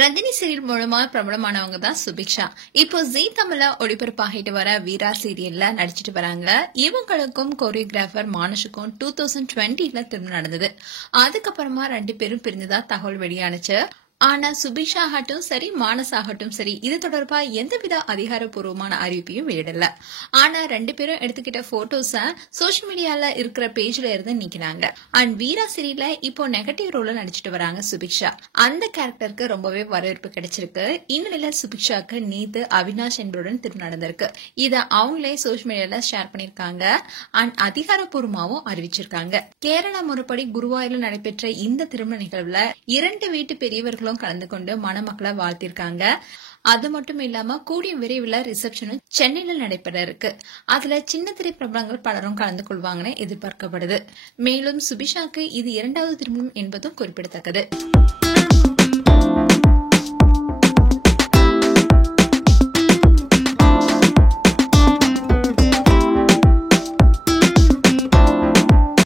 Rajini serial மூலமா பிரபலமானவங்க தான் சுபிக்ஷா. இப்போ ஜீ தமிழ்ல ஒளிபரப்பாகிட்டு வர வீரா சீரியல்ல நடிச்சிட்டு வராங்க. இவங்களுக்கும் கோரியோகிராஃபர் மானுஷுக்கும் 2020ல திருமணம் நடந்தது. அதுக்கப்புறமா 2 பேரும் பிரிஞ்சதா தகவல் வெளியானுச்சு. ஆனா சுபிக்ஷா ஆகட்டும் சரி, மானஸ் ஆகட்டும் சரி, இது தொடர்பா எந்தவித அதிகாரப்பூர்வமான அறிவிப்பையும் வெளியிடல. ஆனா 2 பேரும் எடுத்துக்கிட்ட போட்டோஸ சோசியல் மீடியால இருக்கிற பேஜ்ல இருந்து நீக்கினாங்க. அண்ட் வீரா சீரியல்ல இப்போ நெகட்டிவ் ரோல்ல நடிச்சிட்டு வராங்க சுபிக்ஷா. அந்த கேரக்டருக்கு ரொம்பவே வரவேற்பு கிடைச்சிருக்கு. இந்நிலையில சுபிக்ஷாக்கு நேத்து அவினாஷ் என்பவருடன் திருமணம் நடந்திருக்கு. இத அவங்களே சோசியல் மீடியால ஷேர் பண்ணிருக்காங்க. அண்ட் அதிகாரப்பூர்வமாவும் அறிவிச்சிருக்காங்க. கேரள முறைப்படி குருவாயூர்ல நடைபெற்ற இந்த திருமண நிகழ்வுல 2 வீட்டு பெரியவர்களும் கலந்து கொண்டு மணமக்களை வாழ்த்திருக்காங்க. அது மட்டும் இல்லாம கூடிய விரைவில் ரிசப்ஷனும் சென்னையில நடைபெற இருக்கு. அதுல சின்ன திரை பிரபலங்கள் பலரும் கலந்து கொள்வாங்கன்னு எதிர்பார்க்கப்படுது. மேலும் சுபிக்ஷாக்கு இது 2வது திருமணம் என்பதும் குறிப்பிடத்தக்கது.